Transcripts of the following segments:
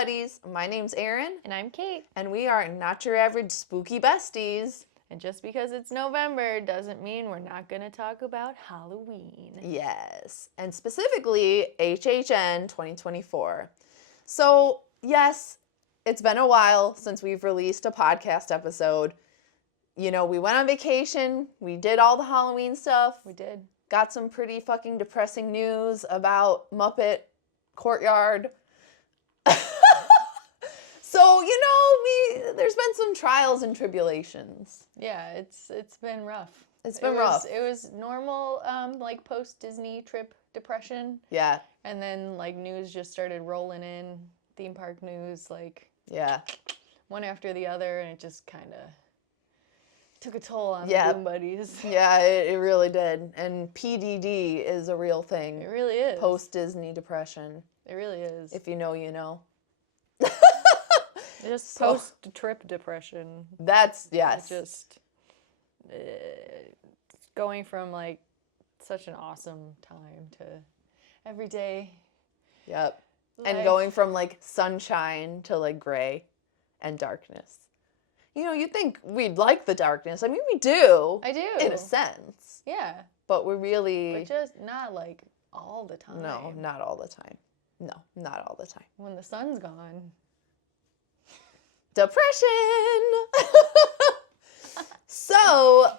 buddies. My name's Erin. And I'm Kate. And we are not your average spooky besties. And just because it's November doesn't mean we're not going to talk about Halloween. Yes. And specifically, HHN 2024. So, yes, it's been a while since we've released a podcast episode. You know, we went on vacation. We did all the Halloween stuff. We did. Got some pretty fucking depressing news about Muppet Courtyard. So, you know, there's been some trials and tribulations. Yeah, it's been rough. It's been rough. It was normal, like, post-Disney trip depression. Yeah. And then, like, news just started rolling in. Theme park news, like... Yeah. One after the other, and it just kind of took a toll on the Boom Buddies. Yeah, it really did. And PDD is a real thing. It really is. Post-Disney depression. It really is. If you know, you know. Just post-trip depression. That's, yes. Just going from, like, such an awesome time to every day. Yep. Life. And going from, like, sunshine to, like, gray and darkness. You know, you'd think we'd like the darkness. I mean, we do. I do. In a sense. Yeah. But we're really... But just not, like, all the time. No, not all the time. No, not all the time. When the sun's gone. Depression! So,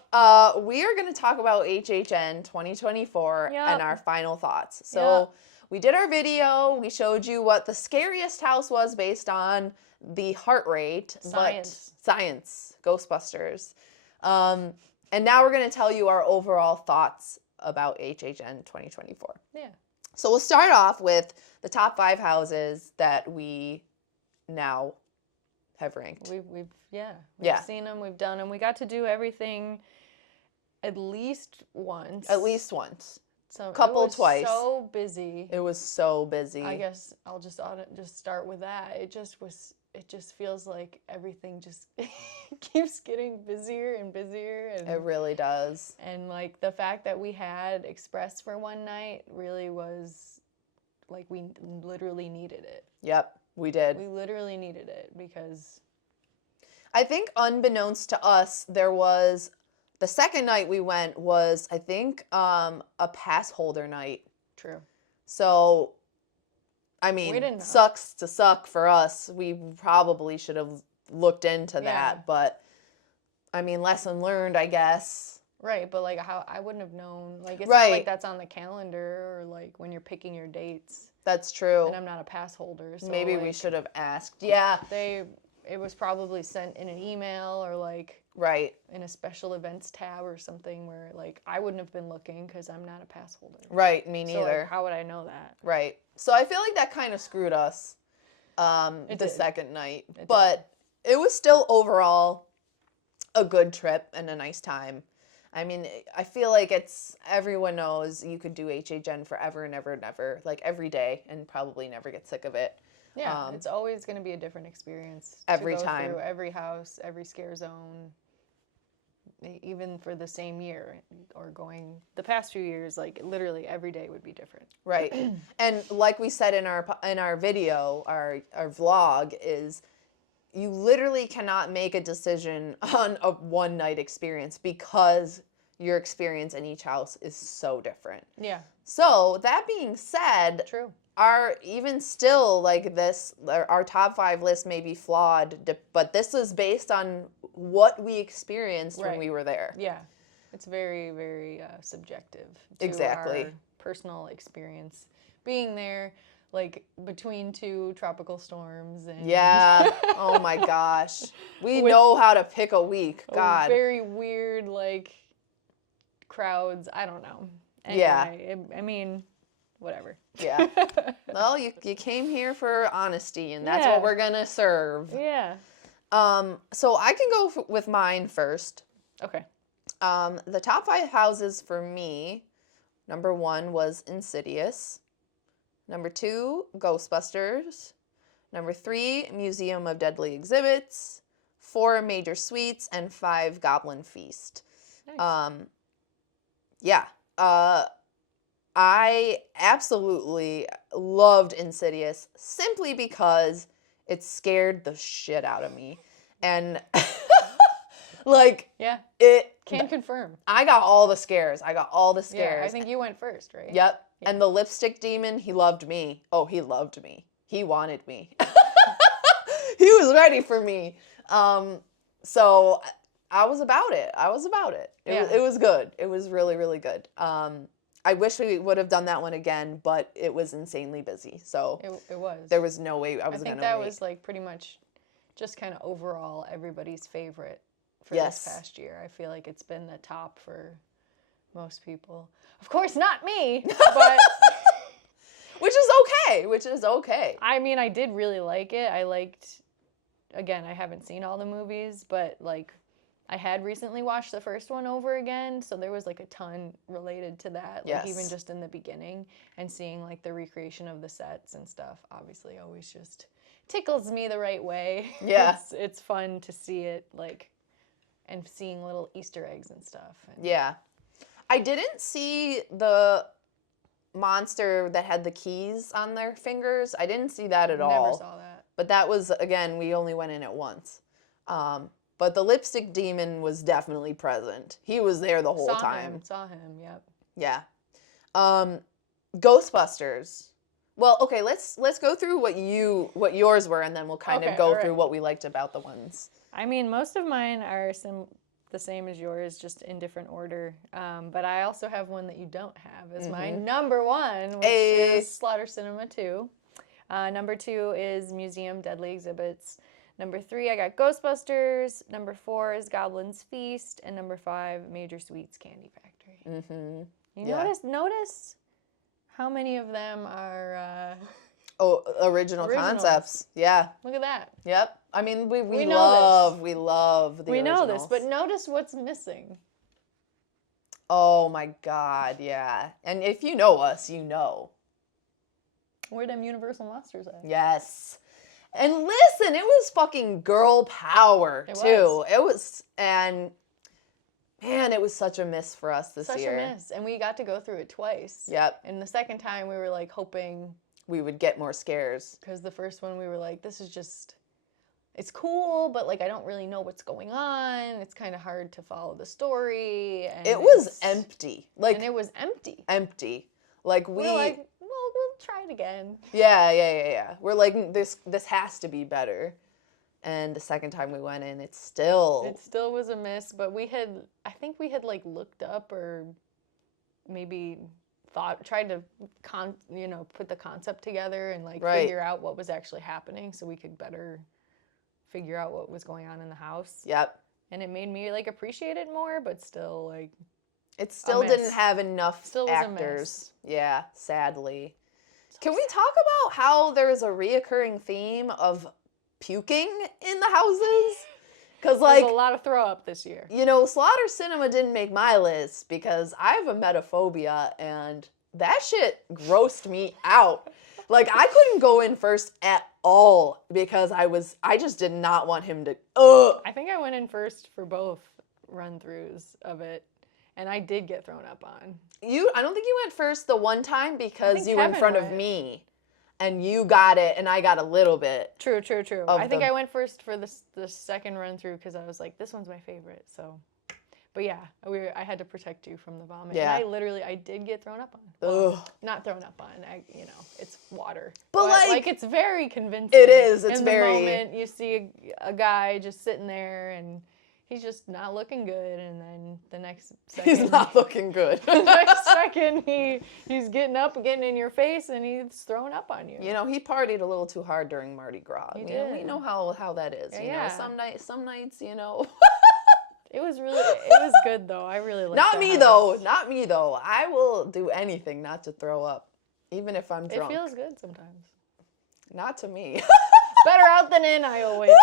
we are going to talk about HHN 2024 and our final thoughts. So, we did our video. We showed you what the scariest house was based on the heart rate. Science. Ghostbusters. And now we're going to tell you our overall thoughts about HHN 2024. Yeah. So, we'll start off with the top 5 houses that we now have ranked. We've seen them, we've done them. We got to do everything at least once. At least once. So twice. So busy. It was so busy. I guess I'll just start with that. It just feels like everything just keeps getting busier and busier. And it really does. And like the fact that we had Express for one night really was like we literally needed it. Yep. We did. We literally needed it because... I think unbeknownst to us, there was... The second night we went was, I think, a pass holder night. True. So, I mean, sucks to suck for us. We probably should have looked into that. But, I mean, lesson learned, I guess. Right, but, like, how I wouldn't have known. Like, it's not like that's on the calendar or, like, when you're picking your dates. That's true. And I'm not a pass holder, so maybe we should have asked. Yeah. It was probably sent in an email or like in a special events tab or something where like I wouldn't have been looking because I'm not a pass holder. Right, me neither. So, like, how would I know that? Right. So I feel like that kind of screwed us second night. But it was still overall a good trip and a nice time. I mean, I feel like everyone knows you could do HHN forever and ever and ever, like every day, and probably never get sick of it. Yeah, it's always going to be a different experience. Every to go time. Through every house, every scare zone, even for the same year or going the past few years, like literally every day would be different. Right. And like we said in our video, our vlog is... You literally cannot make a decision on a one-night experience because your experience in each house is so different. Yeah. So, that being said, true. Our top 5 list may be flawed, but this is based on what we experienced when we were there. Yeah. It's very, very subjective to exactly. our personal experience being there. Like, between 2 tropical storms. And yeah. Oh, my gosh. We know how to pick a week. God. Very weird, like, crowds. I don't know. Anyway, yeah. I mean, whatever. Yeah. Well, you came here for honesty, and that's what we're going to serve. Yeah. So I can go with mine first. Okay. The top 5 houses for me, number 1 was Insidious. Number 2, Ghostbusters. Number 3, Museum of Deadly Exhibits. 4, Major Suites. And 5, Goblin Feast. Nice. Yeah. I absolutely loved Insidious simply because It scared the shit out of me. And like, yeah, it can confirm. I got all the scares. I got all the scares. Yeah, I think you went first, right? Yep. Yeah. And the lipstick demon, he loved me. Oh, he loved me. He wanted me. He was ready for me. So I was about it. It was good. It was really, really good. I wish we would have done that one again, but it was insanely busy. So it was. There was no way I was going to wait. I think that was like pretty much just kind of overall everybody's favorite for this past year. I feel like it's been the top for most people. Of course, not me, but which is okay. I mean, I did really like it. I liked, again, I haven't seen all the movies, but like I had recently watched the first one over again, so there was like a ton related to that, like even just in the beginning, and seeing like the recreation of the sets and stuff obviously always just tickles me the right way. Yeah. It's fun to see it, like, and seeing little Easter eggs and stuff. And yeah. I didn't see the monster that had the keys on their fingers. I didn't see that at all. Never saw that. But that was, again, we only went in it once. But the lipstick demon was definitely present. He was there the whole time. Saw him, yep. Yeah. Ghostbusters. Well, okay, let's go through what yours were, and then we'll kind of go through what we liked about the ones. I mean, most of mine are the same as yours, just in different order. But I also have one that you don't have as my number one, which is Slaughter Cinema 2. Number 2 is Museum Deadly Exhibits. Number 3, I got Ghostbusters. Number 4 is Goblin's Feast. And number 5, Major Sweets Candy Factory. Mm-hmm. Notice how many of them are... original concepts. Yeah. Look at that. Yep. I mean, we love the originals. We know this, but notice what's missing. Oh my God, yeah. And if you know us, you know. Where them Universal Monsters at? Yes. And listen, it was fucking girl power, too. It was, and man, it was such a miss for us this year. Such a miss. And we got to go through it twice. Yep. And the second time we were like hoping we would get more scares. Because the first one we were like, this is just, it's cool, but like I don't really know what's going on. It's kind of hard to follow the story. And it was empty. And it was empty. Empty. Like we're like, well, we'll try it again. Yeah. We're like, this has to be better. And the second time we went in, it still was a miss, but I think we had like looked up or maybe tried to put the concept together and like figure out what was actually happening so we could better figure out what was going on in the house. Yep. And it made me like appreciate it more, but still like it still didn't have enough actors. Yeah, sadly. Can we talk about how there is a reoccurring theme of puking in the houses? Because like there's a lot of throw up this year. Slaughter Cinema didn't make my list because I have a metaphobia and that shit grossed me out. Like I couldn't go in first at all because I just did not want him to. I think I went in first for both run-throughs of it, and I did get thrown up on. I don't think you went first the one time because you were in front of me. And you got it, and I got a little bit. True. I think I went first for the second run through because I was like, this one's my favorite. So, but yeah, I had to protect you from the vomit. Yeah. And I did get thrown up on. Well, not thrown up on. It's water. But like it's very convincing. It is. It's in very. The moment you see a guy just sitting there and he's just not looking good, and then the next second... He's not looking good. The next second, he's getting up and getting in your face, and he's throwing up on you. He partied a little too hard during Mardi Gras. He did. We know how that is. Yeah. Some nights, It was good, though. I really liked it. Not me, though. I will do anything not to throw up, even if I'm drunk. It feels good sometimes. Not to me. Better out than in, I always say.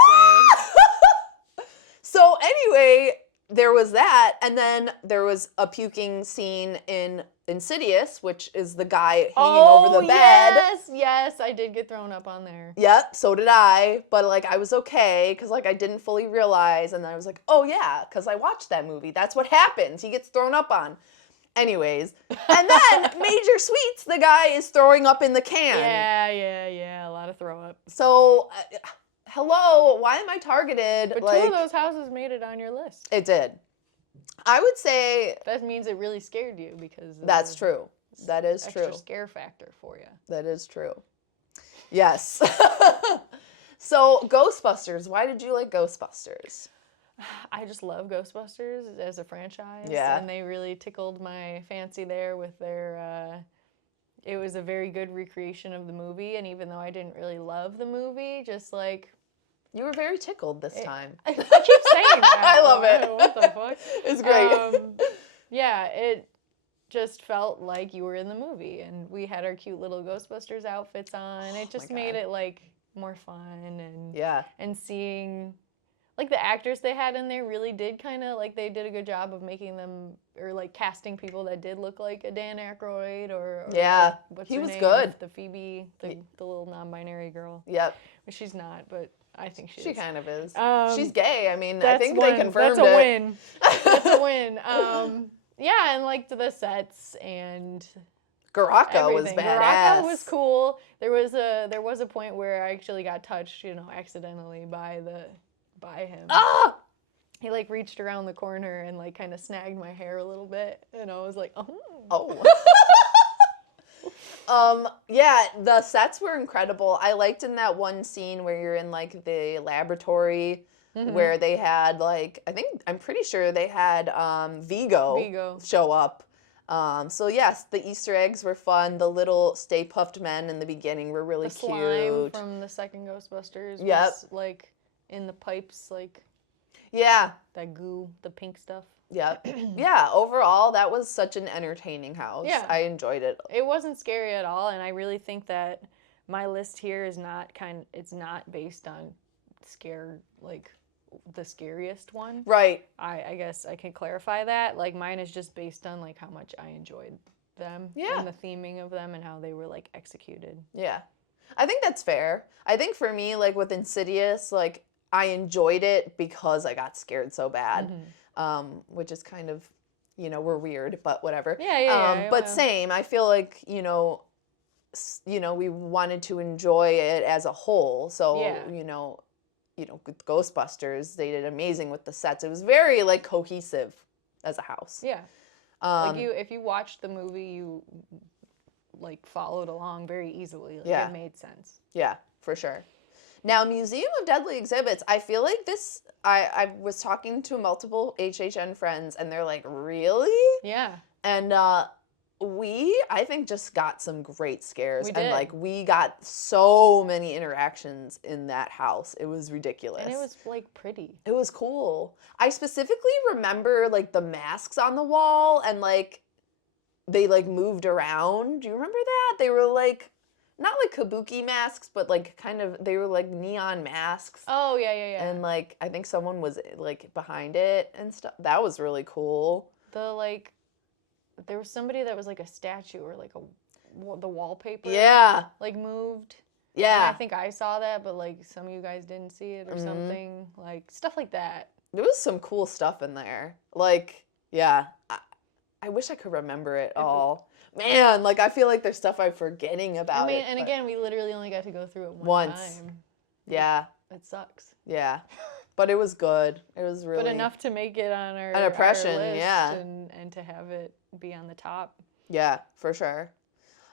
So anyway, there was that, and then there was a puking scene in Insidious, which is the guy hanging over the bed. Yes, I did get thrown up on there. Yep, so did I, but like I was okay, because like I didn't fully realize, and then I was like, oh yeah, because I watched that movie. That's what happens. He gets thrown up on. Anyways, and then Major Sweets, the guy is throwing up in the can. Yeah. A lot of throw up. So, hello, why am I targeted? But two of those houses made it on your list. It did. I would say that means it really scared you because that's true. That is true. Extra scare factor for you. That is true. Yes. So, Ghostbusters. Why did you like Ghostbusters? I just love Ghostbusters as a franchise. Yeah. And they really tickled my fancy there with their, it was a very good recreation of the movie. And even though I didn't really love the movie, just like... You were very tickled this time. I keep saying that. I love it. What the fuck? It's great. Yeah, it just felt like you were in the movie. And we had our cute little Ghostbusters outfits on. It just made it, like, more fun. And seeing... Like, the actors they had in there really did kind of, like, they did a good job of making them, or, like, casting people that did look like a Dan Aykroyd, or yeah, what's he her was name? good. The Phoebe, the little non-binary girl. Yep. But she's not, but I think she is. She kind of is. She's gay. I mean, I think they confirmed it. That's a win. That's a win. Yeah, and, like, the sets and... Garaka was badass. Garaka was cool. There was a point where I actually got touched, accidentally by him. Ah! He, like, reached around the corner and, like, kind of snagged my hair a little bit. And I was like, oh. Yeah, the sets were incredible. I liked in that one scene where you're in, like, the laboratory where they had, like, I'm pretty sure they had Vigo show up. So, yes, the Easter eggs were fun. The little Stay Puft Men in the beginning were really cute. The slime from the second Ghostbusters was, like... in the pipes, like... Yeah. That goo, the pink stuff. Yep. Yeah, overall, that was such an entertaining house. Yeah. I enjoyed it. It wasn't scary at all, and I really think that my list here is not it's not based on the scariest one. Right. I guess I can clarify that. Like, mine is just based on, like, how much I enjoyed them. Yeah. And the theming of them and how they were, like, executed. Yeah. I think that's fair. I think for me, like, with Insidious, like, I enjoyed it because I got scared so bad, which is kind of, we're weird, but whatever. Yeah. But same, I feel like, we wanted to enjoy it as a whole. So, with Ghostbusters, they did amazing with the sets. It was very, like, cohesive as a house. Yeah. If you watched the movie, you, like, followed along very easily. Like, it made sense. Yeah, for sure. Now, Museum of Deadly Exhibits, I feel like this, I was talking to multiple HHN friends, and they're like, really? Yeah. And I think, just got some great scares. We did. And, like, we got so many interactions in that house. It was ridiculous. And it was, like, pretty. It was cool. I specifically remember, like, the masks on the wall, and, like, they, like, moved around. Do you remember that? They were, like... Not like kabuki masks, but like kind of, they were like neon masks. Oh, yeah. And like, I think someone was like behind it and stuff. That was really cool. There was somebody that was like a statue or like the wallpaper. Yeah. Like moved. Yeah. And I think I saw that, but like some of you guys didn't see it or something. Like stuff like that. There was some cool stuff in there. Like, yeah. I wish I could remember it all. Man, like, I feel like there's stuff I'm forgetting about. Again, we literally only got to go through it once. Time. Yeah. It sucks. Yeah. But it was good. It was really... But enough to make it on our impression, list yeah. And to have it be on the top. Yeah, for sure.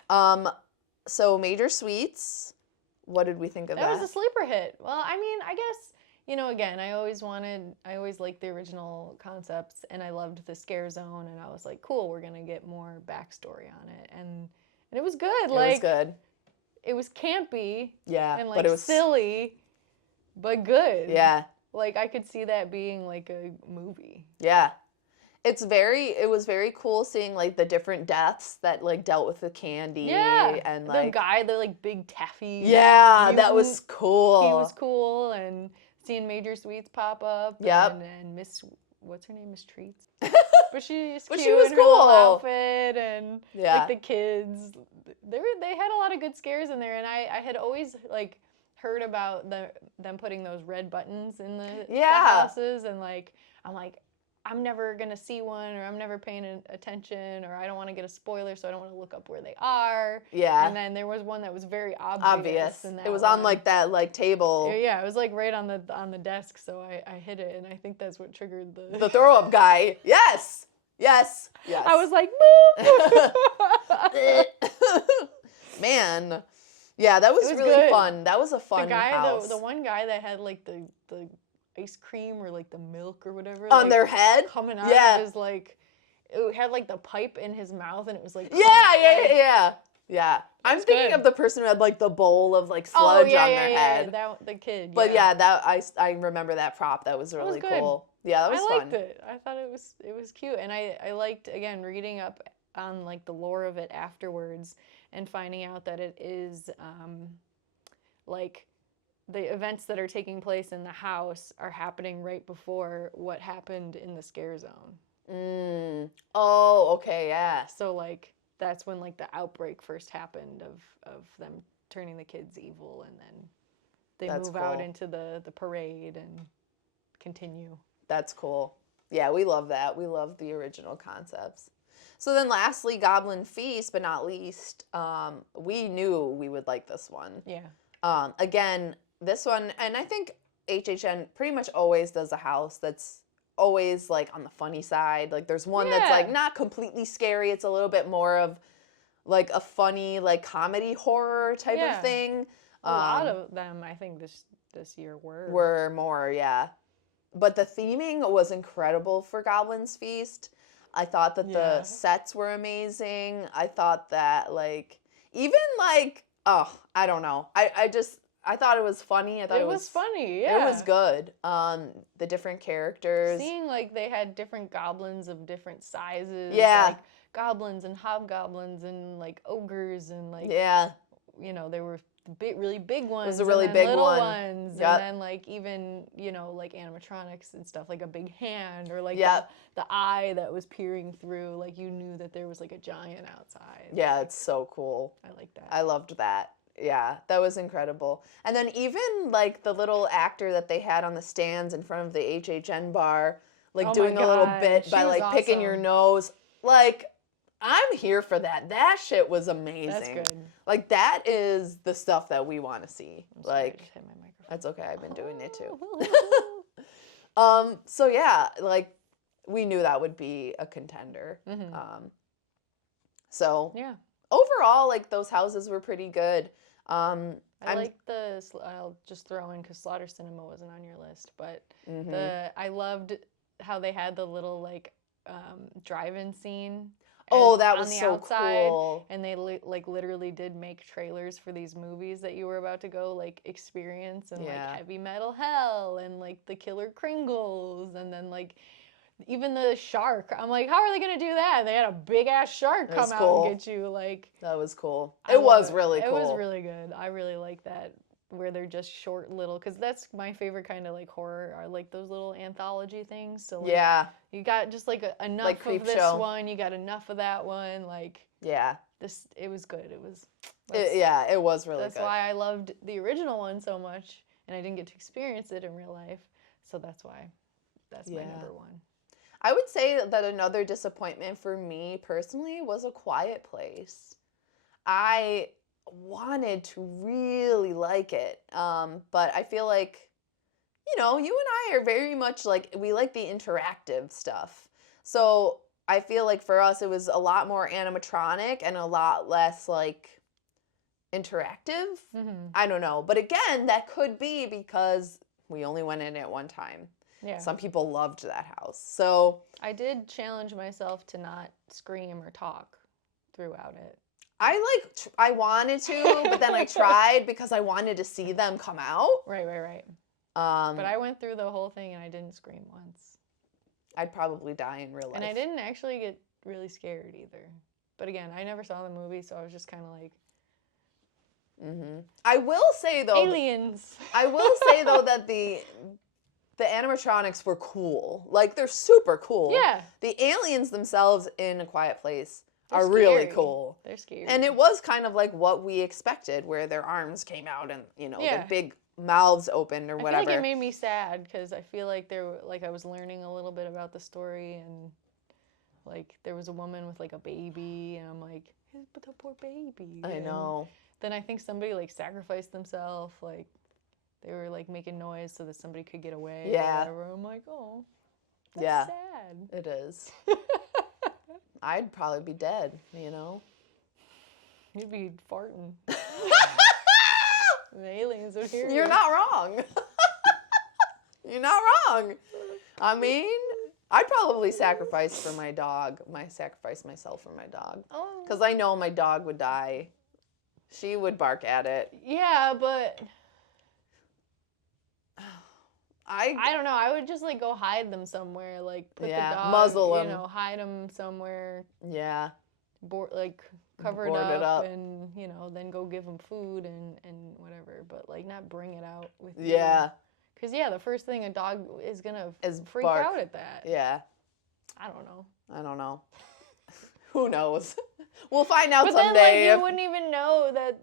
So, Major Sweets, what did we think of that? That was a sleeper hit. Well, I mean, I guess... again, I always liked the original concepts, and I loved the scare zone, and I was like, cool, we're going to get more backstory on it. And it was good. It was good. It was campy. Yeah. And, like, but it was silly, but good. Yeah. Like, I could see that being, like, a movie. Yeah. It was very cool seeing, like, the different deaths that, like, dealt with the candy. Yeah. And, like... the like, big taffy. Yeah, that was cool. He was cool, and... Seeing Major Sweets pop up. Yep. And what's her name? Miss Treats. But she's cute she was in her cool. little outfit, and yeah. like the kids. They had a lot of good scares in there, and I had always like heard about them putting those red buttons in the houses, and like I'm like, I'm never going to see one, or I'm never paying attention, or I don't want to get a spoiler, so I don't want to look up where they are. Yeah. And then there was one that was very obvious. It was on like that table. Yeah, it was like right on the desk, so I hit it, and I think that's what triggered the throw up guy. Yes. Yes. Yes. I was like, boop. Man. Yeah, that was really good. fun. That was a fun house. The one guy that had like the ice cream or like the milk or whatever on their head coming out of his like, it had like the pipe in his mouth, and it was like yeah. I'm thinking of the person who had like the bowl of like sludge on their head. That the kid. But I remember that prop. That was really cool. Yeah, that was fun. I liked it. I thought it was cute, and I liked, again, reading up on like the lore of it afterwards and finding out that it is like the events that are taking place in the house are happening right before what happened in the scare zone. Oh, okay, yeah. So like that's when like the outbreak first happened of them turning the kids evil, and then they move out into the parade and continue. That's cool. Yeah, we love that. We love the original concepts. So then lastly, Goblin Feast, but not least, we knew we would like this one. Yeah. Again, this one, and I think HHN pretty much always does a house that's always like on the funny side. Like there's one that's like not completely scary. It's a little bit more of like a funny like comedy horror type of thing. A lot of them, I think, this year were more, yeah. But the theming was incredible for Goblin's Feast. I thought that the sets were amazing. I thought that like even like I don't know. I thought it was funny. I thought it was funny. Yeah, it was good. The different characters. Seeing like they had different goblins of different sizes. Yeah, like goblins and hobgoblins and like ogres and like you know, there were really big ones. It was a really big little one. Ones, and then like even, you know, like animatronics and stuff, like a big hand or like the eye that was peering through. Like you knew that there was like a giant outside. Yeah, it's so cool. I like that. I loved that. Yeah, that was incredible. And then even like the little actor that they had on the stands in front of the HHN bar, like doing a little bit by like picking your nose. Like, I'm here for that. That shit was amazing. That's good. Like that is the stuff that we want to see. I'm sorry, like I just hit my microphone. That's okay. I've been doing it too. So yeah, like we knew that would be a contender. So yeah, overall, like those houses were pretty good. I like I'll just throw in, because Slaughter Cinema wasn't on your list, but I loved how they had the little like drive-in scene. Oh, that was so outside, cool. And they like literally did make trailers for these movies that you were about to go like experience, and like Heavy Metal Hell and like the Killer Kringles, and then like even the shark. I'm like, how are they gonna do that? They had a big ass shark come out and get you. Like, that was cool. It was really cool. It was really good. I really like that, where they're just short little, because that's my favorite kind of like horror, are like those little anthology things. So like, you got just like enough like of this one, you got enough of that one, like this. It was good. It was it was really good. That's why I loved the original one so much, and I didn't get to experience it in real life, so that's why that's my number one. I would say that another disappointment for me personally was A Quiet Place. I wanted to really like it, but I feel like, you know, you and I are very much like, we like the interactive stuff. So I feel like for us it was a lot more animatronic and a lot less like interactive. I don't know, but again, that could be because we only went in at one time. Yeah. Some people loved that house. So I did challenge myself to not scream or talk throughout it. I wanted to, but then I tried because I wanted to see them come out. Right. But I went through the whole thing and I didn't scream once. I'd probably die in real life. And I didn't actually get really scared either. But again, I never saw the movie, so I was just kind of like... I will say, though... Aliens! I will say, though, that the animatronics were cool. Like, they're super cool. Yeah. The aliens themselves in A Quiet Place are really cool. They're scary. And it was kind of like what we expected, where their arms came out and, you know, the big mouths opened or whatever. I feel like it made me sad because I feel like I was learning a little bit about the story, and like there was a woman with like a baby, and I'm like, but the poor baby. I know. Then I think somebody like sacrificed themselves, like they were like making noise so that somebody could get away. Yeah. Or whatever. I'm like, oh, that's sad. It is. I'd probably be dead, you know? You'd be farting. The aliens would hear you. You're not wrong. You're not wrong. I mean, I'd probably sacrifice for my dog. Sacrifice myself for my dog. Oh. Because I know my dog would die. She would bark at it. Yeah, but I don't know. I would just like go hide them somewhere, like put the dog, muzzle him. You know, hide them somewhere. Yeah. Cover Board it it up, up. and you know, then go give them food and whatever. But like, not bring it out with you. Yeah. Because the first thing a dog is gonna freak bark. out at that. Yeah. I don't know. I don't know. Who knows? We'll find out but someday. But then, like, you wouldn't even know that.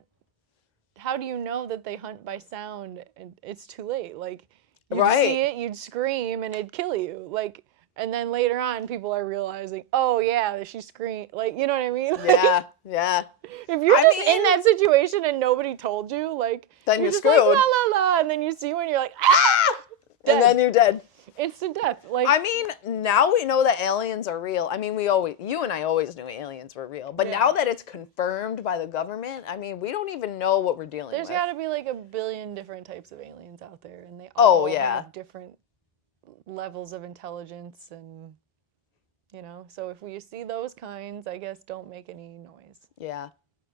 How do you know that they hunt by sound? And it's too late. Like, you'd see it, you'd scream, and it'd kill you. Like, and then later on, people are realizing, oh yeah, she screamed. Like, you know what I mean? Like, yeah. If you're just in that situation and nobody told you, like, then you're just screwed. Like, la la la, and then you see one, you're like, ah, dead. And then you're dead. Instant death. Like, I mean, now we know that aliens are real. I mean, you and I always knew aliens were real, but now that it's confirmed by the government, I mean, we don't even know what we're dealing with. There's got to be like a billion different types of aliens out there, and they all have different levels of intelligence, and you know. So if you see those kinds, I guess don't make any noise. Yeah,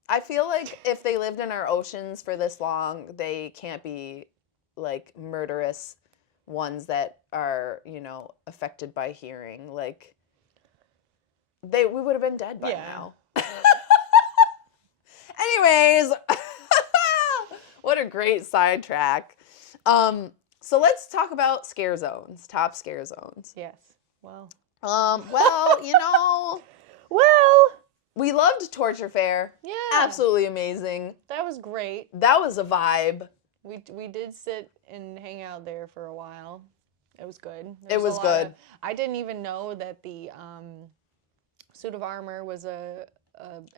I feel like if they lived in our oceans for this long, they can't be like murderous ones that are, you know, affected by hearing. Like, we would have been dead by now. Anyways, what a great sidetrack. So let's talk about scare zones, top scare zones. Yes. Well, you know, we loved Torture Fair. Yeah. Absolutely amazing. That was great. That was a vibe. We did sit and hang out there for a while. It was good. It was good. I didn't even know that the suit of armor was an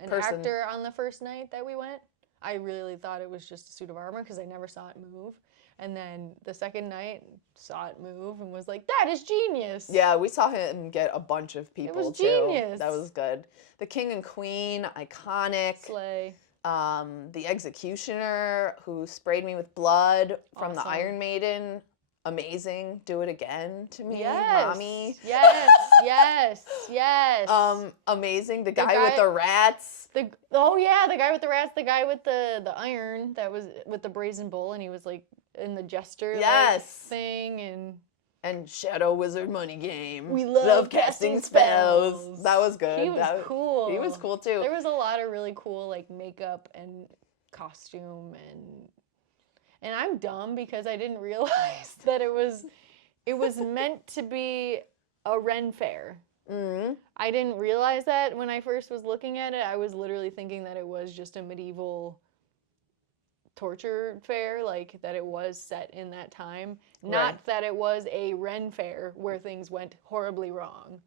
actor on the first night that we went. I really thought it was just a suit of armor because I never saw it move. And then the second night, saw it move and was like, that is genius. Yeah, we saw him get a bunch of people, It was genius. That was good. The King and Queen, iconic. Slay. The Executioner, who sprayed me with blood from the Iron Maiden. Amazing. Do it again to me, mommy. Yes. Amazing. The guy with the rats. The guy with the rats. The guy with the iron that was with the brazen bull, and he was like in the jester thing, and Shadow Wizard Money Game. We love casting spells. That was good. He was cool. He was cool too. There was a lot of really cool like makeup and costume, and I'm dumb because I didn't realize that it was meant to be a Ren fair. Mm-hmm. I didn't realize that when I first was looking at it. I was literally thinking that it was just a medieval torture fair, like that it was set in that time, not that it was a Ren fair where things went horribly wrong.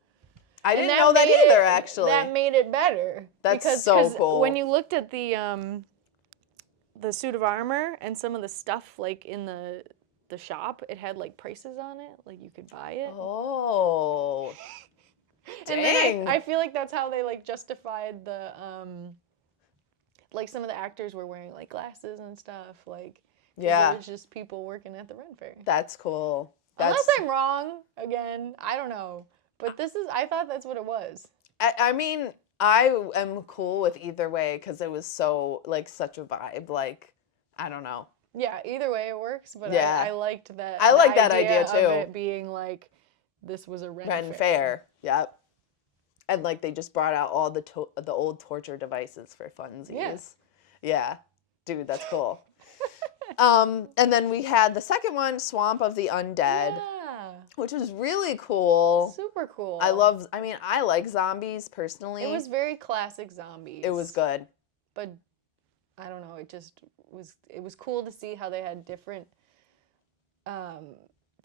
I didn't know that either, actually. That made it better. That's so cool. When you looked at the suit of armor and some of the stuff like in the shop, it had like prices on it, like you could buy it. Oh. Dang. And then I feel like that's how they like justified the like some of the actors were wearing like glasses and stuff, like it was just people working at the Ren Fair. That's cool. Unless I'm wrong, again, I don't know. But I thought that's what it was. I mean, I am cool with either way because it was so, like, such a vibe. Like, I don't know. Yeah, either way it works, but I liked that. I like that idea too. Of it being like, this was a Ren Fair. Yep. And, like, they just brought out all the old torture devices for funsies. Yes. Yeah. Dude, that's cool. And then we had the second one, Swamp of the Undead. Yeah. Which was really cool. Super cool. I like zombies personally. It was very classic zombies. It was good. But I don't know, it was cool to see how they had different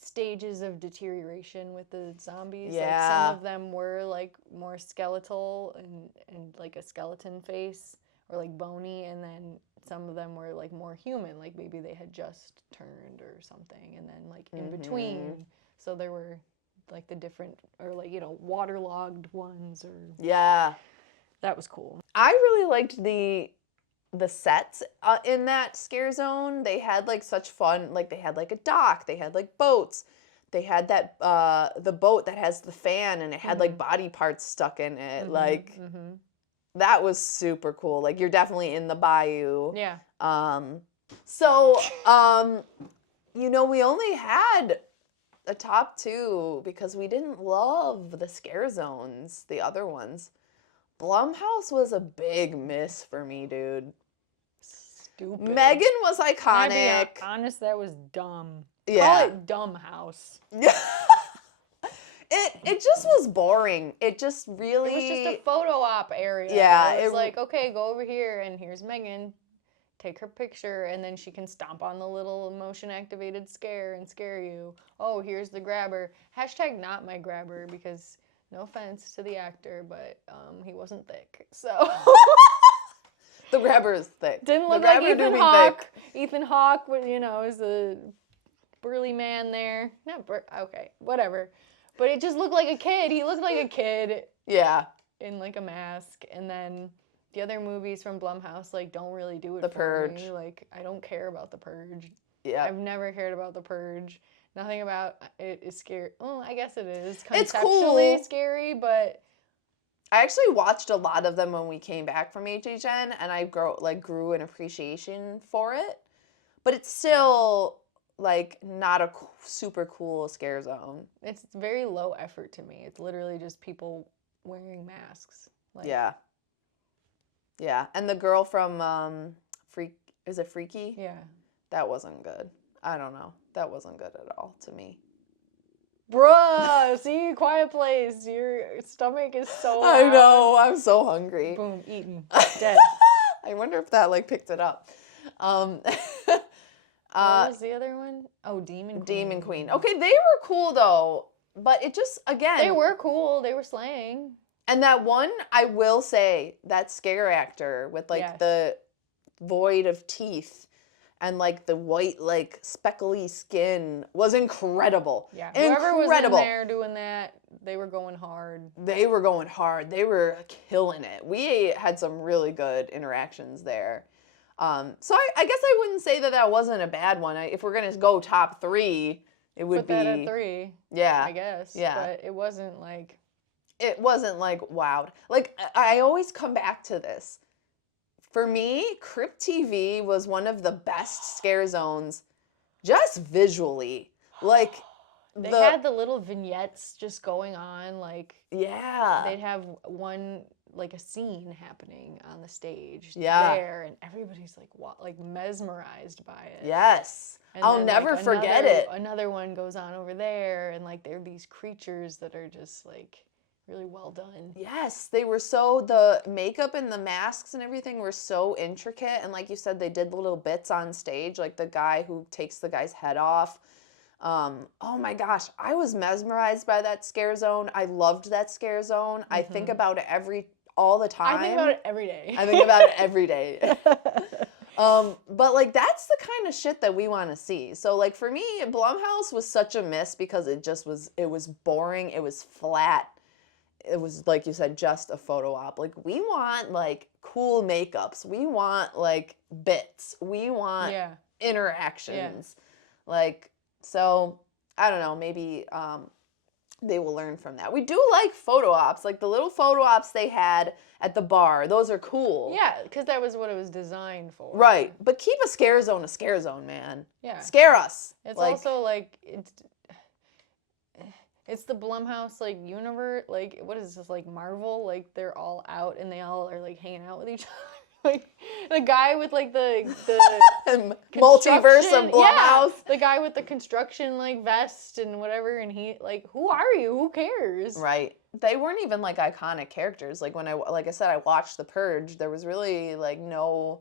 stages of deterioration with the zombies. Yeah. Like some of them were like more skeletal and like a skeleton face or like bony, and then some of them were like more human, like maybe they had just turned or something, and then like in between. So there were like the different, or like, you know, waterlogged ones, or Yeah. that was cool. I really liked the sets in that scare zone. They had like such fun, like they had like a dock, they had like boats, they had that the boat that has the fan and it had like body parts stuck in it. Like that was super cool. Like you're definitely in the bayou. Yeah. So you know, we only had the top 2 because we didn't love the scare zones, the other ones. Blumhouse was a big miss for me, dude. Stupid. Megan was iconic. Can I be honest, that was dumb. Yeah. Call it Dumb House. It just was boring. It just really... It was just a photo op area. Yeah. It was like, okay, go over here, and here's Megan. Take her picture, and then she can stomp on the little motion-activated scare and scare you. Oh, here's the grabber. Hashtag not my grabber, because no offense to the actor, but he wasn't thick, so... The grabber is thick. Didn't look like Ethan Hawke. Ethan Hawke, you know, is a burly man there. Okay, whatever. But it just looked like a kid. He looked like a kid. Yeah. In like a mask. And then the other movies from Blumhouse, like, don't really do it The for Purge. me. Like, I don't care about The Purge. Yeah. I've never cared about The Purge. Nothing about it is scary. Oh, I guess it is. It's Conceptually cool. scary, but... I actually watched a lot of them when we came back from HHN, and I grew an appreciation for it. But it's still, like, not a super cool scare zone. It's very low effort to me. It's literally just people wearing masks. Like, Yeah. Yeah. And the girl from is it Freaky? Yeah. That wasn't good. I don't know. That wasn't good at all to me. Bruh, see, Quiet Place. Your stomach is so loud. I know. I'm so hungry. Boom, eaten, dead. I wonder if that, like, picked it up. What was the other one? Oh, Demon Queen. Demon Queen. Okay, they were cool, though. But it just, again... They were cool. They were slaying. And that one, I will say, that scare actor with, like, the void of teeth and, like, the white, like, speckly skin was incredible. Yeah. Incredible. Whoever was in there doing that, they were going hard. They were going hard. They were killing it. We had some really good interactions there. So I guess I wouldn't say that wasn't a bad one. If we're going to go top 3, it would be... Put that at 3. Yeah. I guess. Yeah. But it wasn't like... It wasn't like wowed. Like, I always come back to this. For me, Crypt TV was one of the best scare zones, just visually. Like, they had the little vignettes just going on, like... Yeah. They'd have one, like, a scene happening on the stage there, and everybody's, like mesmerized by it. Yes. And I'll then, never forget it. Another one goes on over there, and, like, they're these creatures that are just, like... really well done. Yes, they were the makeup and the masks and everything were so intricate. And like you said, they did little bits on stage, like the guy who takes the guy's head off. Oh my gosh, I was mesmerized by that scare zone. I loved that scare zone. I think about it all the time. I think about it every day. I think about it every day. But like, that's the kind of shit that we want to see. So like for me, Blumhouse was such a miss because it was boring. It was flat. It was, like you said, just a photo op. Like, we want, like, cool makeups. We want, like, bits. We want interactions. Yeah. Like, so, I don't know. Maybe they will learn from that. We do like photo ops. Like, the little photo ops they had at the bar. Those are cool. Yeah, because that was what it was designed for. Right. But keep a scare zone, man. Yeah. Scare us. It's like, also, like... It's the Blumhouse, like, universe, like, what is this, like, Marvel? Like, they're all out, and they all are, like, hanging out with each other. Like, the guy with, like, the multiverse of Blumhouse. Yeah, the guy with the construction, like, vest and whatever, and he, like, who are you? Who cares? Right. They weren't even, like, iconic characters. Like, like I said, I watched The Purge. There was really, like, no,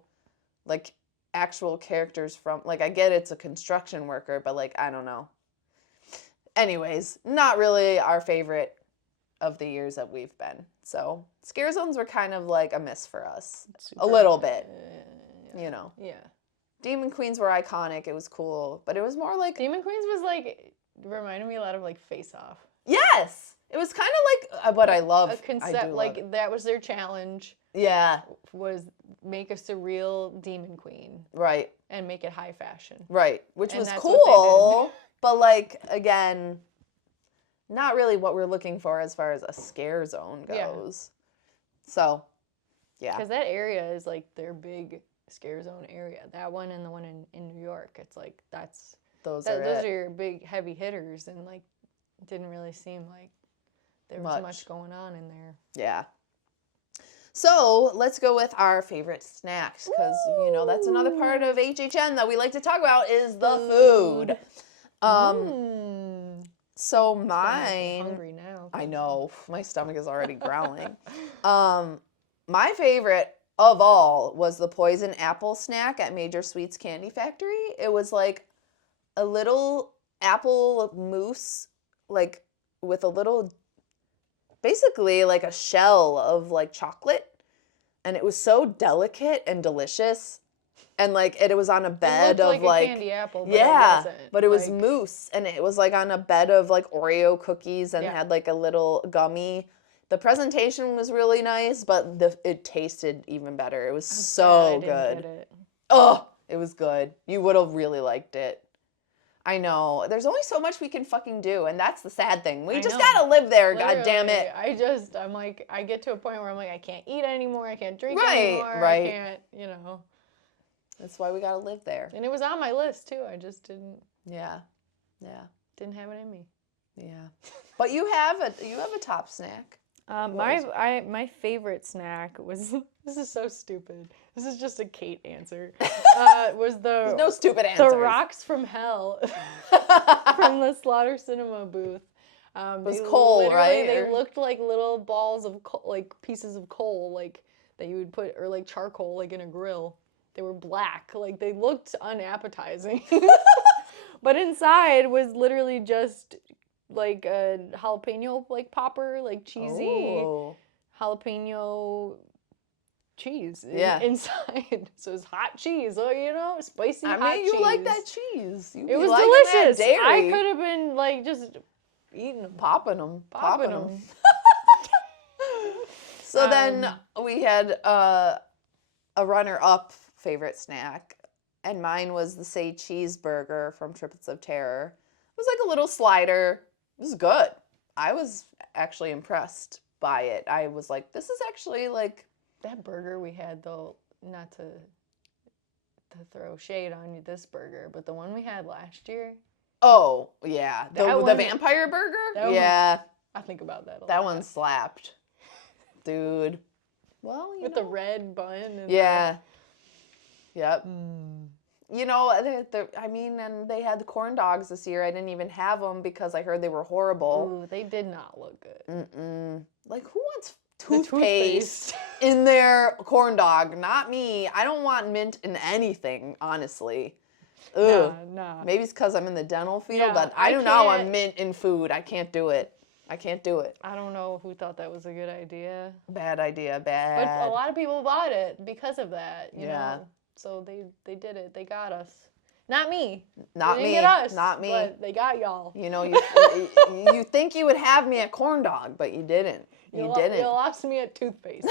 like, actual characters from, like, I get it's a construction worker, but, like, I don't know. Anyways, not really our favorite of the years that we've been. So scare zones were kind of like a miss for us. A little bit. You know. Yeah. Demon Queens were iconic. It was cool. But it was more like... Demon Queens was like, reminded me a lot of like Face Off. Yes! It was kind of like what I love. A concept, like that was their challenge. Yeah. Was make a surreal demon queen. Right. And make it high fashion. Right. Which was cool. But like, again, not really what we're looking for as far as a scare zone goes. Yeah. So, yeah. Because that area is like their big scare zone area. That one and the one in New York. It's like those are your big heavy hitters, and like it didn't really seem like there was much going on in there. Yeah. So let's go with our favorite snacks, because you know that's another part of HHN that we like to talk about is the food. So mine. I'm hungry now. I know, my stomach is already growling. My favorite of all was the poison apple snack at Major Sweets Candy Factory. It was like a little apple mousse, like with a little, basically like a shell of like chocolate, and it was so delicate and delicious. And like it was on a bed of like a candy apple, but yeah, it wasn't. But it was mousse, and it was like on a bed of like Oreo cookies, and had like a little gummy. The presentation was really nice, but it tasted even better. It was so good. Oh, it was good. You would have really liked it. I know. There's only so much we can fucking do, and that's the sad thing. We just gotta live there, God damn it. I'm like, I get to a point where I'm like, I can't eat anymore, I can't drink anymore, I can't, you know. That's why we gotta live there. And it was on my list too. I just didn't. Yeah. Didn't have it in me. Yeah. But you have a top snack. My favorite snack was, this is so stupid. This is just a Kate answer. Was There's no stupid answers. The rocks from hell from the Slaughter Cinema booth. It was coal, right? They looked like little balls of coal, like pieces of coal, like that you would put, or like charcoal, like in a grill. They were black, like they looked unappetizing. But inside was literally just like a jalapeno like popper, like cheesy jalapeno cheese inside. So it's hot cheese, so you know, spicy hot cheese. I mean, you like that cheese. It was delicious. I could have been like just eating them, popping them. So then we had a runner-up favorite snack, and mine was the Say cheeseburger from Triplets of Terror. It was like a little slider. It was good. I was actually impressed by it. I was like, this is actually like... That burger we had, though, not to throw shade on this burger, but the one we had last year. Oh, yeah. The vampire burger? Yeah. I think about that a lot. That one slapped. Dude. Well, with the red bun. And Yep. You know, I mean, and they had the corn dogs this year. I didn't even have them because I heard they were horrible. Ooh, they did not look good. Like, who wants toothpaste in their corn dog? Not me. I don't want mint in anything, honestly. Ugh. No. Maybe it's because I'm in the dental field, but I do not want mint in food. I can't do it. I don't know who thought that was a good idea. Bad idea, bad. But a lot of people bought it because of that, you know. So they did it. They got us. Not me. Not they me. Didn't get us, not me. But they got y'all. You know, you think you would have me at corn dog, but you didn't. You didn't. You lost me at toothpaste.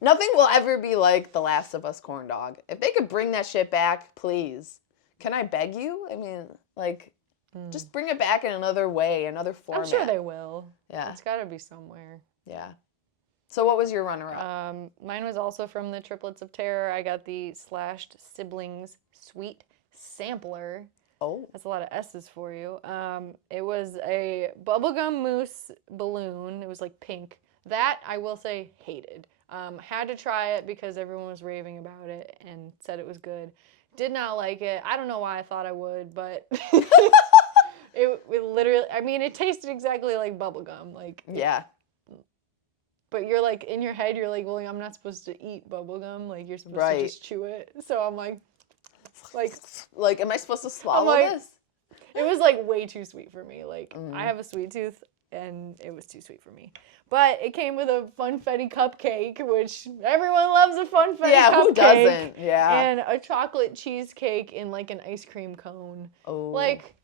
Nothing will ever be like The Last of Us corn dog. If they could bring that shit back, please. Can I beg you? I mean, like, just bring it back in another way, another format. I'm sure they will. Yeah. It's got to be somewhere. Yeah. So what was your runner-up? Mine was also from the Triplets of Terror. I got the Slashed Siblings Sweet Sampler. Oh. That's a lot of S's for you. It was a bubblegum mousse balloon. It was like pink. That, I will say, hated. Had to try it because everyone was raving about it and said it was good. Did not like it. I don't know why I thought I would, but it literally, I mean, it tasted exactly like bubblegum. Like, yeah. but you're like, in your head, you're like, well, I'm not supposed to eat bubble gum. Like, you're supposed to just chew it. So I'm like, am I supposed to swallow this? It was like way too sweet for me. Like, I have a sweet tooth, and it was too sweet for me. But it came with a funfetti cupcake, which everyone loves a funfetti cupcake. Yeah, who doesn't? Yeah. And a chocolate cheesecake in like an ice cream cone. Oh. Like,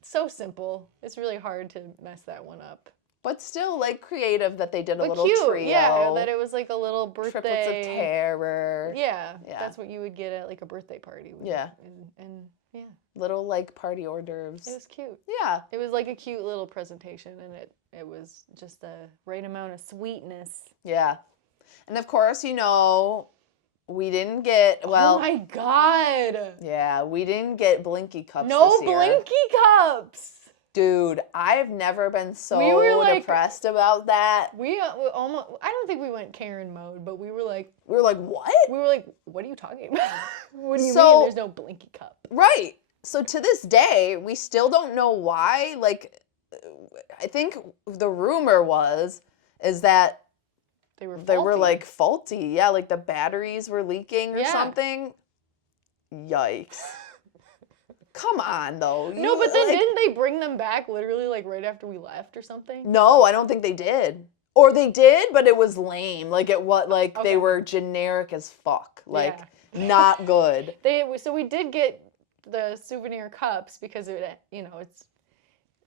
so simple. It's really hard to mess that one up. But still, like, creative that they did a little cute. trio. Yeah, that it was like a little birthday. Triplets of terror. Yeah, that's what you would get at like a birthday party. Yeah. And yeah. Little, like, party hors d'oeuvres. It was cute. Yeah. It was like a cute little presentation, and it was just the right amount of sweetness. Yeah. And of course, you know, we didn't get, well. Oh my God. Yeah, we didn't get Blinky cups No this year. Blinky cups. Dude, I've never been so depressed about that. We almost, I don't think we went Karen mode, but we were like, what? We were like, what are you talking about? What do you mean there's no Blinky cup? Right. So to this day, we still don't know why. Like, I think the rumor is that they were like faulty. Yeah, like the batteries were leaking or something. Yikes. Come on, though. No, but then didn't they bring them back literally like right after we left or something? No, I don't think they did. Or they did, but it was lame. Like they were generic as fuck. Like not good. So we did get the souvenir cups because it's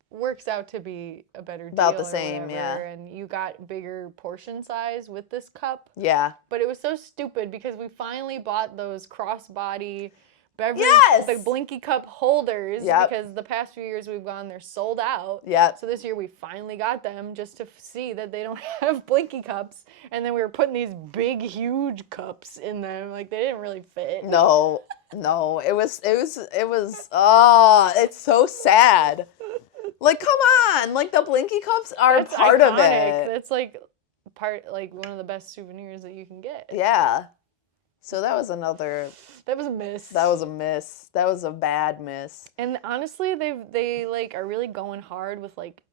works out to be a better deal. About the same, And you got bigger portion size with this cup. Yeah. But it was so stupid because we finally bought those crossbody beverage, the Blinky cup holders, because the past few years we've gone, they're sold out. Yeah. So this year we finally got them just to see that they don't have Blinky cups, and then we were putting these big, huge cups in them. Like, they didn't really fit. No, it was. It's so sad. Like, come on, like the Blinky cups are part iconic. Of it. It's like one of the best souvenirs that you can get. Yeah. So that was another. That was a miss. That was a miss. That was a bad miss. And honestly, they like are really going hard with like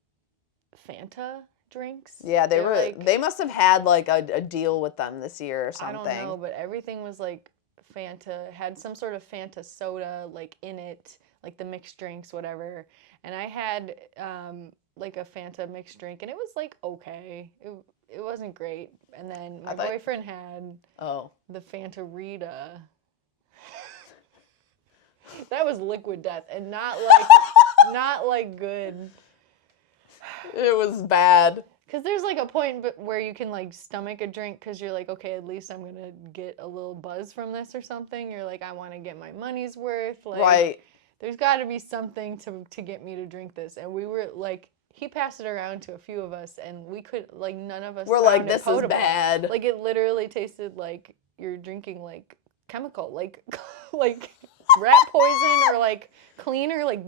Fanta drinks. Yeah, they must have had like a deal with them this year or something. I don't know, but everything was like Fanta, had some sort of Fanta soda like in it, like the mixed drinks, whatever. And I had like a Fanta mixed drink, and it was like okay. It wasn't great. And then my boyfriend had the Fanta Rita. That was liquid death and not like good. It was bad. Because there's like a point where you can like stomach a drink because you're like, okay, at least I'm going to get a little buzz from this or something. You're like, I want to get my money's worth. Like, right. There's got to be something to get me to drink this. And we were like, he passed it around to a few of us, and we could, like, none of us. We're like, this is bad. Like, it literally tasted like you're drinking, like, chemical, like rat poison or, like, cleaner, like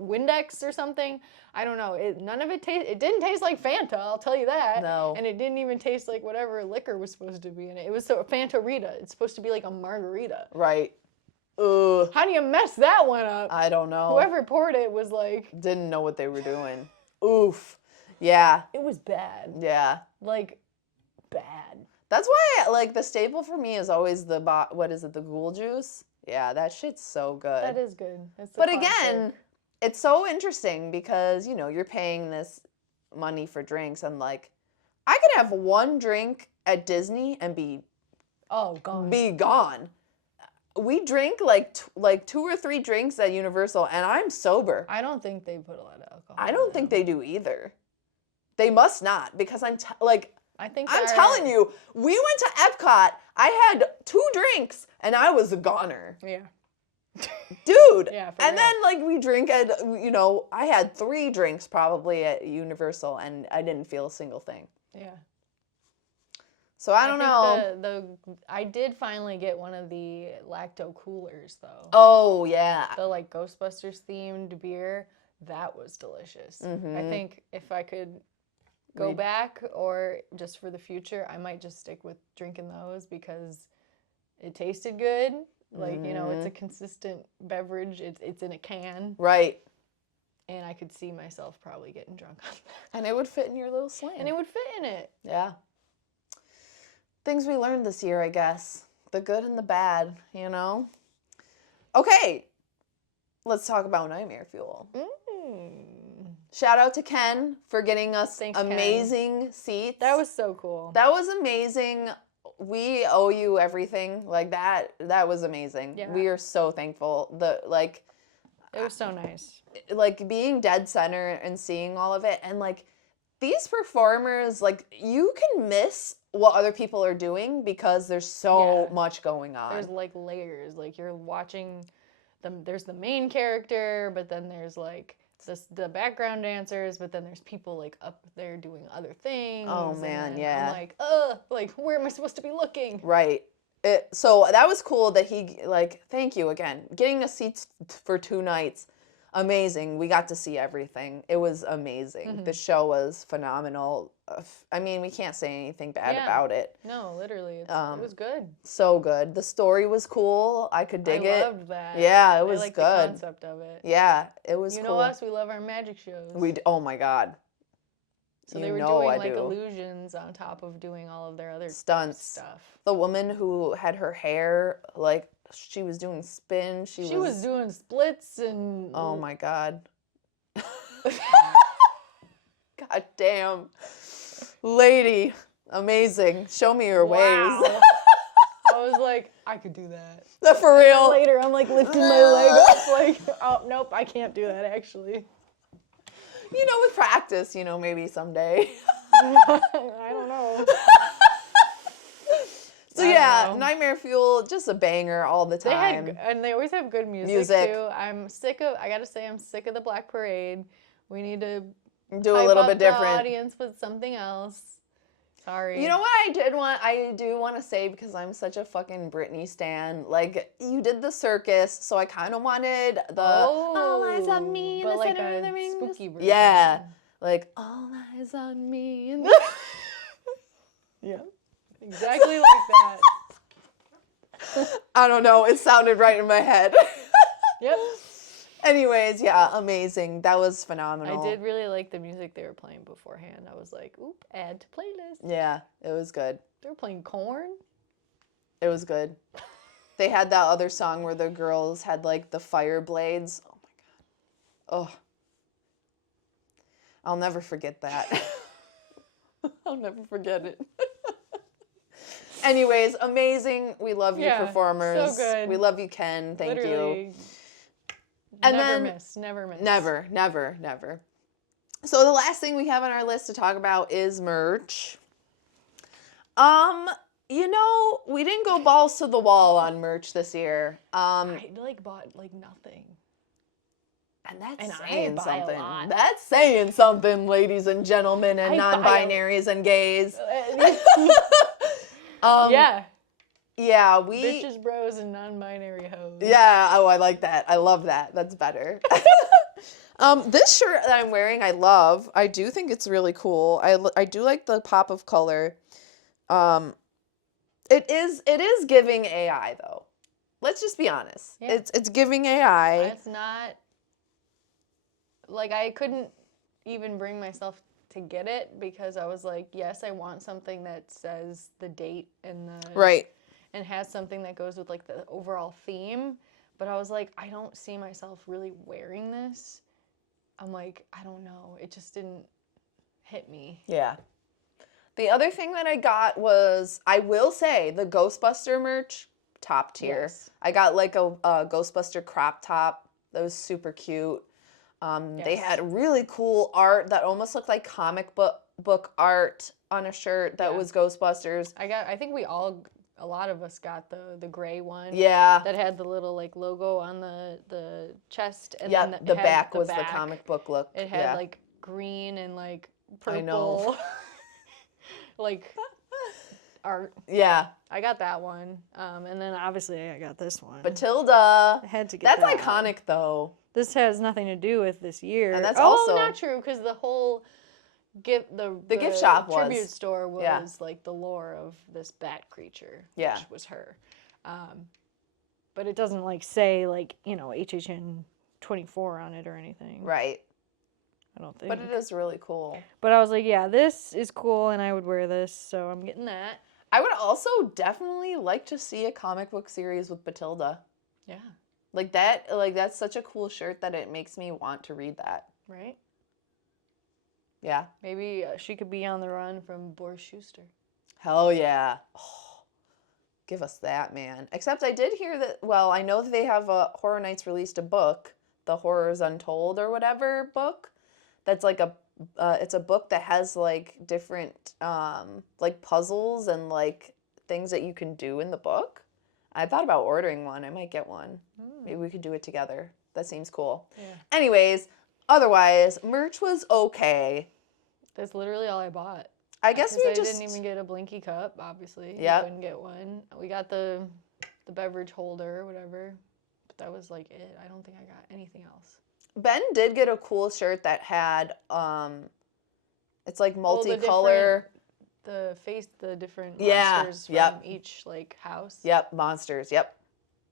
Windex or something. I don't know. It didn't taste like Fanta, I'll tell you that. No. And it didn't even taste like whatever liquor was supposed to be in it. It was Fanta Rita. It's supposed to be like a margarita. Right. How do you mess that one up? I don't know. Whoever poured it was like... Didn't know what they were doing. Oof. Yeah. It was bad. Yeah. Like, bad. That's why, like, the staple for me is always the ghoul juice. Yeah, that shit's so good. That is good. But again, it's so interesting because, you know, you're paying this money for drinks, and, like, I could have one drink at Disney and be gone. We drink, like 2 or 3 drinks at Universal, and I'm sober. I don't think they put a lot of alcohol. I don't think they do either. They must not, because I'm telling you, we went to Epcot, I had 2 drinks, and I was a goner. Yeah. Dude. Yeah, and then, like, we drink at, you know, I had 3 drinks probably at Universal, and I didn't feel a single thing. Yeah. So I don't know. I did finally get one of the lacto coolers though. Oh yeah. The like Ghostbusters themed beer, that was delicious. Mm-hmm. I think if I could go back or just for the future, I might just stick with drinking those because it tasted good. Like, you know, it's a consistent beverage. It's in a can. Right. And I could see myself probably getting drunk on that. And it would fit in your little sling. And it would fit in it. Yeah. things we learned this year, I guess. The good and the bad, you know? Okay, let's talk about Nightmare Fuel. Shout out to Ken for getting us amazing seats. That was so cool. That was amazing. We owe you everything. Like that was amazing. Yeah. We are so thankful. It was so nice. Like being dead center and seeing all of it, and like these performers, like you can miss what other people are doing because there's so much going on. There's like layers. Like you're watching them. There's the main character, but then there's like the background dancers, but then there's people like up there doing other things. Oh man, yeah. I'm like where am I supposed to be looking? Right. So that was cool that he, like, thank you again. Getting us seats for 2 nights, amazing. We got to see everything. It was amazing. The show was phenomenal. I mean, we can't say anything bad about it. No, literally. It was good. So good. The story was cool. I could dig it. I loved that. Yeah, it was I liked good. The concept of it. Yeah, it was cool. You know us, we love our magic shows. Oh my God. So they were doing like illusions on top of doing all of their other stunts stuff. The woman who had her hair, like, she was doing spin. She was doing splits and... Oh my God. God damn. Lady, amazing. Show me your ways. I was like, I could do that. For real. Later, I'm like lifting my leg up, like, oh, nope, I can't do that actually. You know, with practice, you know, maybe someday. I don't know. So yeah, Nightmare Fuel, just a banger all the time. They always have good music too. I gotta say, I'm sick of the Black Parade. We need to do a little bit different. The audience with something else. Sorry. You know what I do want to say, because I'm such a fucking Britney stan. Like, you did the circus, so I kind of wanted the all eyes on me in the center of the ring. Spooky version. Yeah, like all eyes on me. Yeah, exactly like that. I don't know. It sounded right in my head. Yep. Anyways, yeah, amazing. That was phenomenal. I did really like the music they were playing beforehand. I was like, oop, add to playlist. Yeah, it was good. They were playing Korn. It was good. They had that other song where the girls had like the fire blades. Oh my God. Oh. I'll never forget that. I'll never forget it. Anyways, amazing. We love you performers. So good. We love you, Ken. Thank you. And never miss. Never. So the last thing we have on our list to talk about is merch. You know, we didn't go balls to the wall on merch this year. I bought nothing. And that's saying something. That's saying something, ladies and gentlemen and non-binaries and gays. Yeah. Yeah, bitches, bros, and non-binary hoes. Yeah, oh, I like that. I love that. That's better. This shirt that I'm wearing, I love. I do think it's really cool. I do like the pop of color. It is giving AI though. Let's just be honest. Yeah. It's giving AI. It's not like I couldn't even bring myself to get it because I was like, yes, I want something that says the date and the and has something that goes with like the overall theme. But I was like, I don't see myself really wearing this. I'm like, I don't know. It just didn't hit me. Yeah. The other thing that I got was, I will say, the Ghostbuster merch, top tier. Yes. I got like a Ghostbuster crop top that was super cute. They had really cool art that almost looked like comic book art on a shirt that was Ghostbusters. I think a lot of us got the gray one. Yeah. That had the little like logo on the chest. And then the back was the comic book look. It had like green and like purple. I know. like art. Yeah. I got that one. And then obviously I got this one. Matilda. I had to get That's iconic though. This has nothing to do with this year. And that's also not true, because the whole the gift shop tribute store was like the lore of this bat creature, which was her. But it doesn't like say like, you know, HHN 24 on it or anything. Right. I don't think. But it is really cool. But I was like, yeah, this is cool and I would wear this, so I'm getting that. I would also definitely like to see a comic book series with Batilda. Yeah. Like that's such a cool shirt that it makes me want to read that. Right? Yeah. Maybe she could be on the run from Boris Schuster. Hell yeah. Oh, give us that, man. Except I did hear that, well, I know that they have Horror Nights released a book, The Horrors Untold or whatever book. That's like it's a book that has like different like puzzles and like things that you can do in the book. I thought about ordering one. I might get one. Maybe we could do it together. That seems cool. Yeah. Anyways, otherwise, merch was okay. That's literally all I bought. I guess we just didn't even get a Blinky cup, obviously. Yeah. We couldn't get one. We got the beverage holder or whatever. But that was like it. I don't think I got anything else. Ben did get a cool shirt that had it's like multicolor. The different Yeah, monsters yep. from each like house. Yep, monsters. Yep.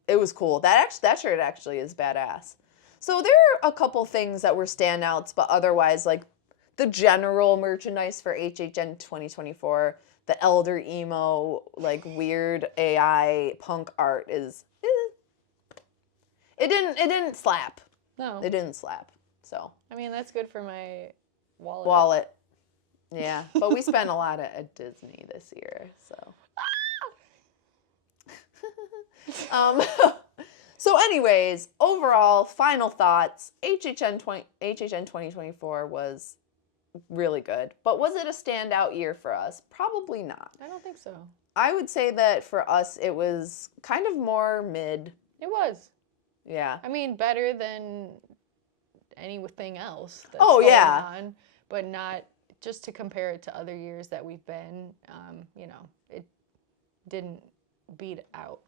It was cool. That shirt actually is badass. So there are a couple things that were standouts, but otherwise like the general merchandise for HHN 2024, the elder emo like weird AI punk art is it didn't slap. No. It didn't slap. So, I mean, that's good for my wallet. Wallet. Yeah, but we spent a lot at Disney this year, so. So anyways, overall, final thoughts, HHN 2024 was really good. But was it a standout year for us? Probably not. I don't think so. I would say that for us, it was kind of more mid. It was. Yeah. I mean, better than anything else that's Oh, going yeah. on, but not just to compare it to other years that we've been, it didn't beat out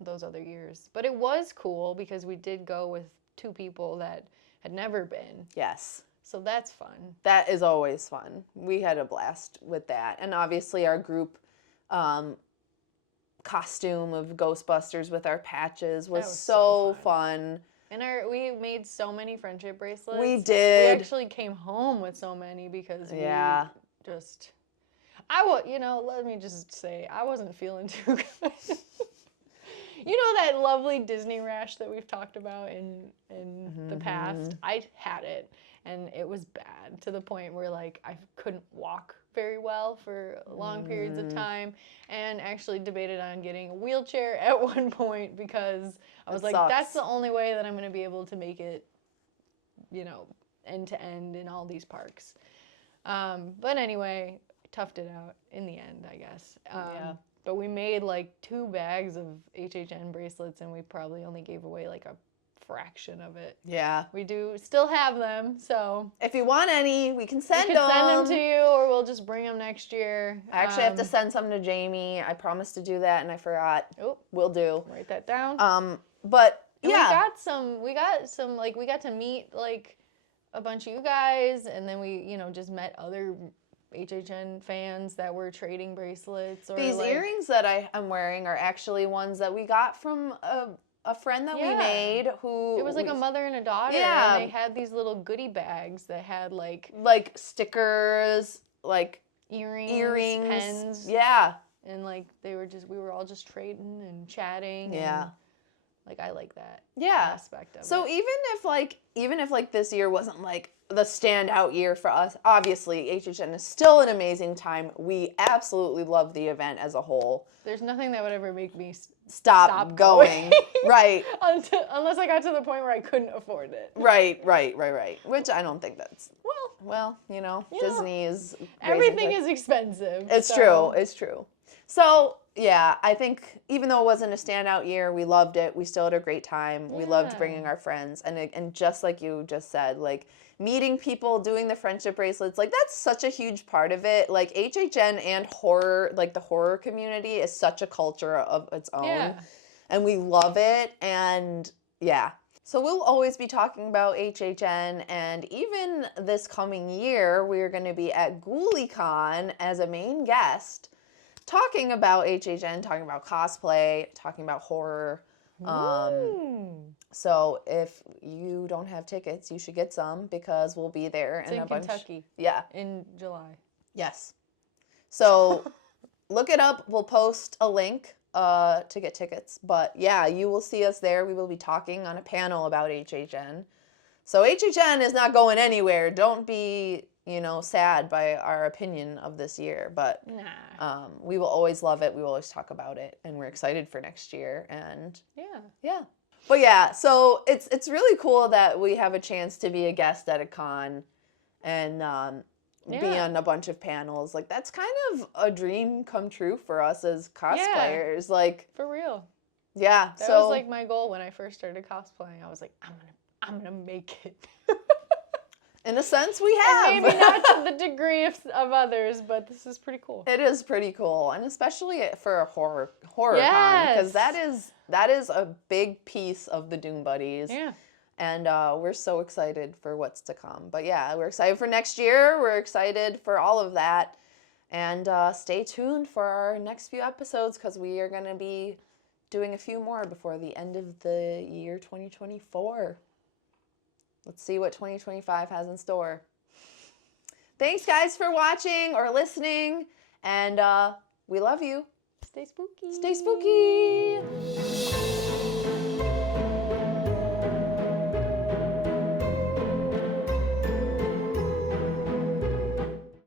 those other years. But it was cool because we did go with two people that had never been. Yes. So that's fun. That is always fun. We had a blast with that. And obviously our group costume of Ghostbusters with our patches was so fun. And we made so many friendship bracelets. We did. We actually came home with so many because let me just say, I wasn't feeling too good. You know that lovely Disney rash that we've talked about in the past? I had it, and it was bad to the point where, like, I couldn't walk very well for long periods of time, and actually debated on getting a wheelchair at one point because I was like, that's the only way that I'm going to be able to make it, end to end in all these parks. But anyway, toughed it out in the end, I guess. But we made like 2 bags of HHN bracelets, and we probably only gave away like a fraction of it. Yeah. We do still have them, so if you want any, we can send them. We can send them to you, or we'll just bring them next year. I actually have to send some to Jamie. I promised to do that, and I forgot. Oh, will do. Write that down. But and yeah, we got some like we got to meet like a bunch of you guys, and then we just met other HHN fans that were trading bracelets. Or these earrings that I am wearing are actually ones that we got from a friend that we made who... It was like a mother and a daughter. Yeah. And they had these little goodie bags that had like stickers, like earrings, pens. Yeah. And like we were all just trading and chatting. Yeah. And, like I like that aspect of it. So even if this year wasn't like the standout year for us, obviously HHN is still an amazing time. We absolutely love the event as a whole. There's nothing that would ever make me stop going. Right. Unless I got to the point where I couldn't afford it. Right. Which I don't think that's... Well, Disney is... Everything is expensive. It's true. So, yeah, I think even though it wasn't a standout year, we loved it. We still had a great time. We loved bringing our friends. And just like you just said, like, meeting people, doing the friendship bracelets, like, that's such a huge part of it. Like, HHN and horror, like, the horror community is such a culture of its own. Yeah. And we love it. And, yeah. So we'll always be talking about HHN, and even this coming year, we're going to be at GhoulieCon as a main guest, talking about HHN, talking about cosplay, talking about horror. So if you don't have tickets, you should get some because we'll be there. It's in Kentucky. Yeah. In July. Yes. So look it up. We'll post a link to get tickets. But yeah, you will see us there. We will be talking on a panel about HHN. So HHN is not going anywhere. Don't be, sad by our opinion of this year. But we will always love it. We will always talk about it. And we're excited for next year. And yeah. But yeah, so it's really cool that we have a chance to be a guest at a con and be on a bunch of panels. Like, that's kind of a dream come true for us as cosplayers. Like, for real. Yeah. That was like my goal when I first started cosplaying. I was like, I'm gonna make it. In a sense, we have. And maybe not to the degree of others, but this is pretty cool. It is pretty cool, and especially for a horror con, because that is a big piece of the Doom Buddies. Yeah. And we're so excited for what's to come. But yeah, we're excited for next year. We're excited for all of that. And stay tuned for our next few episodes, because we are going to be doing a few more before the end of the year 2024. Let's see what 2025 has in store. Thanks, guys, for watching or listening. And we love you. Stay spooky. Stay spooky.